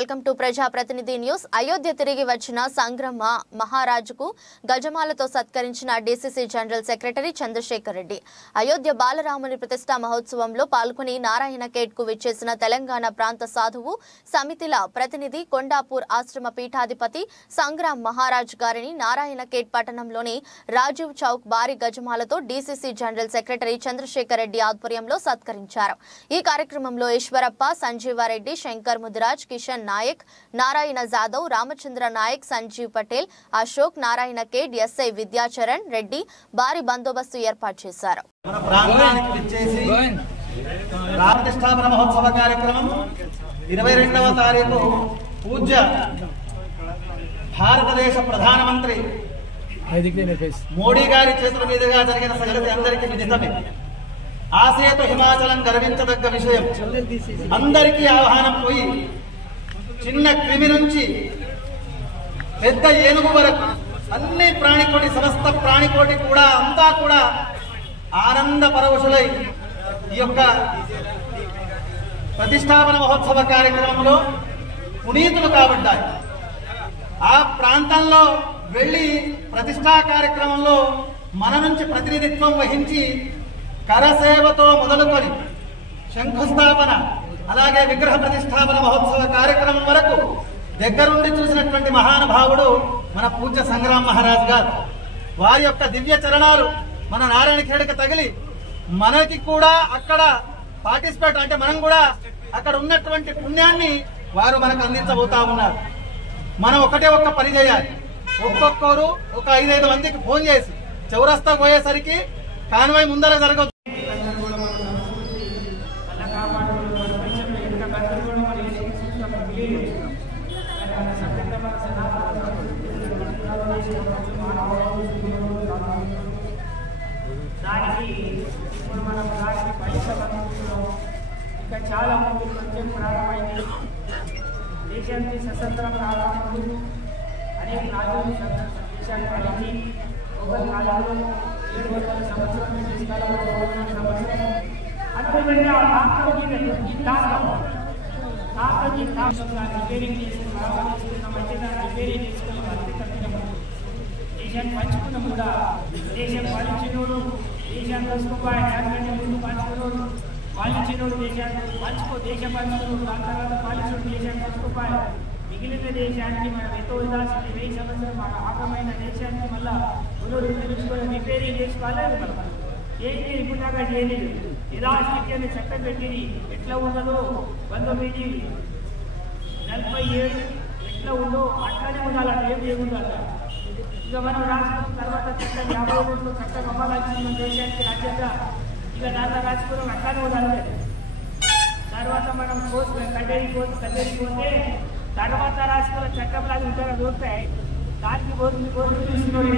Welcome to ప్రజా ప్రతినిధి news. Ayodhya తిరిగి వచ్చిన సంగ్రమ మహారాజుకు గజమాలతో సత్కరించిన DCC general secretary Chandrashekar Reddy. Ayodhya బాలరాముని ప్రతిష్ఠా మహోత్సవంలో పాల్గొని నారాయణ ఖేడ్ కు విచ్చేసిన తెలంగాణ ప్రాంత సాధువు సమితిల ప్రతినిధి కొండాపూర్ ఆశ్రమ పీఠాధిపతి సంగ్రామ మహారాజ్ గారిని నారాయణ ఖేడ్ పట్టణంలోని రాజీవ్ చౌక్ భారీ గజమాలతో DCC general secretary Chandrashekar Reddy ఆధ్వర్యంలో సత్కరించారు. ఈ కార్యక్రమంలో ఈశ్వరప్ప, సంజీవారెడ్డి, శంకర్ ముదిరాజ్, కిషన్ నాయక్, నారాయణ జాదవ్, రామచంద్ర నాయక్, సంజీవ్ పటేల్, అశోక్, నారాయణ ఖేడ్ ఎస్ఐ విద్యాచరణ్ రెడ్డి భారీ బందోబస్తు ఏర్పాటు చేశారు. ప్రతిష్టాపన మహోత్సవ కార్యక్రమం 22వ తారీఖు పూజ్య భారతదేశ ప్రధానమంత్రి మోడీ గారి చేతుల మీదుగా జరిగిన సంగతి అందరికీ విదితమే. ఆసేతు హిమాచలం గర్వించదగ్గ విషయం. అందరికీ ఆహ్వానం పోయి చిన్న క్రిమి నుంచి పెద్ద ఏనుగు వరకు అన్ని ప్రాణికోటి, సమస్త ప్రాణికోటి కూడా అంతా కూడా ఆనంద పరవశులై ఈ యొక్క ప్రతిష్టాపన మహోత్సవ కార్యక్రమంలో పునీతులు కాబడ్డాయి. ఆ ప్రాంతంలో వెళ్లి ప్రతిష్టా కార్యక్రమంలో మన నుంచి ప్రతినిధిత్వం వహించి కరసేవతో మొదలుకొని శంకుస్థాపన, అలాగే విగ్రహ ప్రతిష్టాపన మహోత్సవ కార్యక్రమం వరకు దగ్గరుండి చూసినటువంటి మహానుభావుడు మన పూజ్య సంగ్రామ మహారాజ్ గారు. వారి యొక్క దివ్య చరణాలు మన నారాయణ ఖేడ్కి తగిలి మనకి కూడా అక్కడ పార్టిసిపేట్ అంటే మనం కూడా అక్కడ ఉన్నటువంటి పుణ్యాన్ని వారు మనకు అందించబోతా ఉన్నారు. మనం ఒక్క పని చేయాలి. ఒక్కొక్కరు ఒక 5-5 మందికి ఫోన్ చేసి చౌరస్తా పోయేసరికి కాన్వాయ్ ముందర జరగదు. ఇంకా చాలా మంది కొంచెం ప్రారంభమైంది. దేశానికి స్వతంత్రం రావడానికి అనేక రాజ్యాలు దేశాన్ని కలిగి ఒకరి కాలంలో 700 సంవత్సరం నుంచి సంవత్సరం అదేవిధంగా రిపేరింగ్ చేసుకుని దేశాన్ని పంచుకున్నాం కూడా. దేశం పాలించినోడు దేశాన్ని చూసుకోవాలి, దానికంటే ముందు పంచుకున్నాడు పాలించినోడు దేశాన్ని దేశం పంచుకున్నాడు, దాని తర్వాత పాలించినోడు దేశాన్ని పంచుకోవాలి. మిగిలిన దేశానికి మనం ఎంతో ఉదాసిన 1000 సంవత్సరం ఆగమైన దేశానికి మళ్ళా పునరుద్ధరించుకొని రిపేరింగ్ చేసుకోవాలి. మనం ఏంటి ఇప్పుడు దాకా చేయలేదు. యథాస్థితి అనే చట్టం పెట్టింది. ఎట్లా ఉన్నదో 1947 ఎట్లా ఉందో అట్లానే ఉండాలి. అట్లా ఏం చేయకూడదు. ఇక మనం రాసుకున్న తర్వాత చట్టం 52 చట్టం అమలాల్సిన దేశానికి రాజ్యంగా ఇక దాంట్లో రాసుకున్నాం అట్లానే ఉండాలి. తర్వాత మనం కచేరీ పోతే తర్వాత రాసుకున్న చట్టంలో అది ఉంటారో దొరుకుతాయి. దానికి తీసుకుని